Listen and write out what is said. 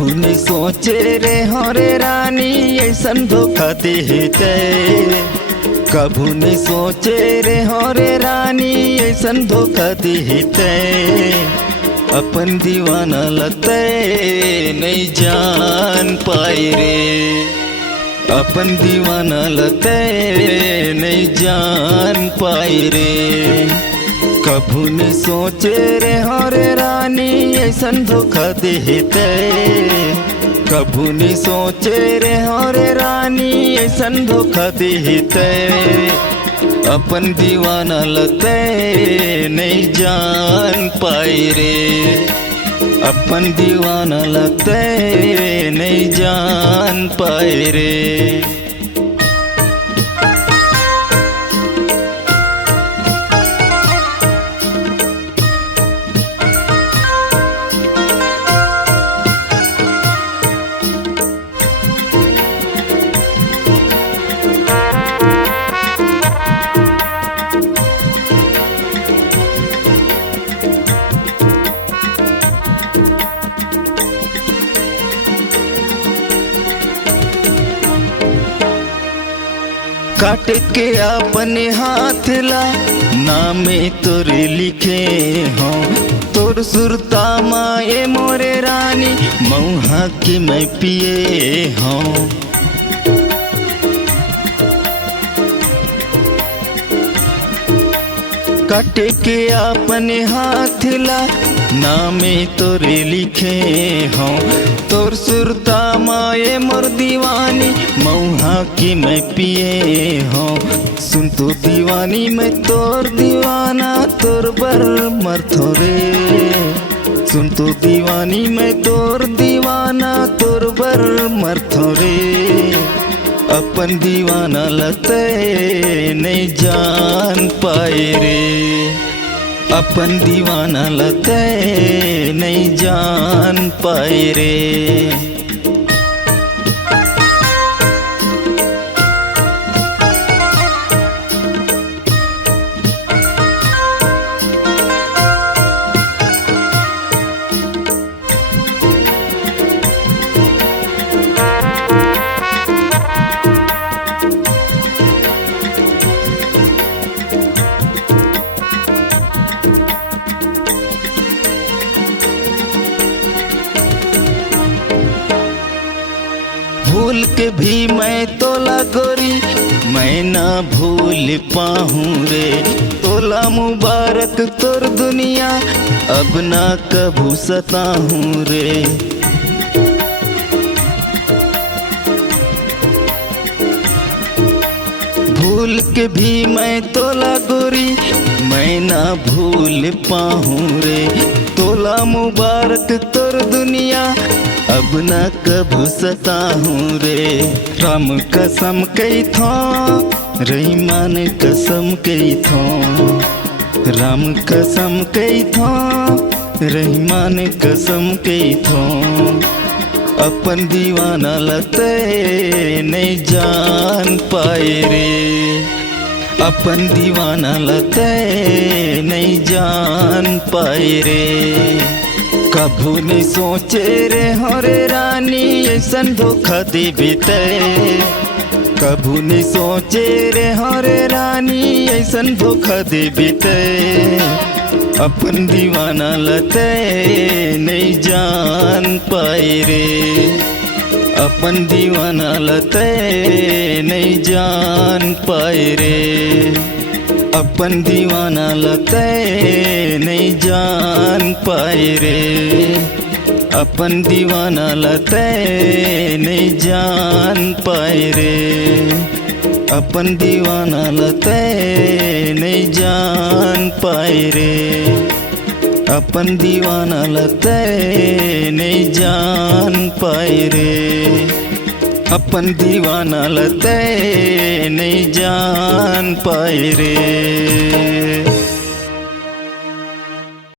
कभू नहीं सोचे रे हरे रानी ऐसन धोखा देते। कभू नहीं सोचे रे हरे रानी ऐसन धोखा देते। अपन दीवाना लते नहीं जान पाए रे। अपन दीवाना लते नहीं जान पाए रे। कभू नहीं सोचे रे हरे रानी ऐसन धोखा देते। कभू नहीं सोचे रे हरे रानी ऐसन धोखा देते। अपन दीवाना लते नहीं जान पाए रे। अपन दीवाना लते नहीं जान पाए रे। काट के अपने हाथ ला नामे तोरे लिखे हो। तोर सुरता माए मोरे रानी मऊहा की मैं पिए हूँ। काट के अपने हाथ ला नामे तोरे लिखे हो। तोर सुरता माए मोर दीवानी मऊहा की मैं पिए हूँ। सुन तो दीवानी मैं तोर दीवाना तोर बर मर थोरे। सुन तो दीवानी मैं तोर दीवाना तोर बर मर थोरे। अपन दीवाना लते नहीं जान पाए रे। अपन दीवाना लते नहीं जान पाए रे। भूल के भी मैं तोला गोरी मैं ना भूल पाऊँ रे। तोला मुबारक तोर दुनिया अब ना कभू सताऊँ रे। भूल के भी मैं तोला गोरी मैं ना भूल पाऊँ रे। तोला मुबारक तोर दुनिया अब न कभू सताऊँ रे। राम कसम कही थो रहीमान कसम कही थो। राम कसम कही थो रहीमान कसम कही थो। अपन दीवाना लते नहीं जान पाए रे। अपन दीवाना लते नहीं जान पाए रे। कभू नहीं सोचे रे हरे रानी ऐसन धोखा देते। कभू नहीं सोचे रे हरे रानी ऐसन धोखा देते। अपन दीवाना लते नहीं जान पाए रे। अपन दीवाना लते नहीं जान पाए रे। अपन दीवाना लते नहीं जान पाए रे। अपन दीवाना लते नहीं जान पाए रे। अपन दीवाना लते नहीं जान पाए रे। अपन दीवाना लते नहीं जान पाए रे। अपन दीवाना लते नहीं जान पाए रे।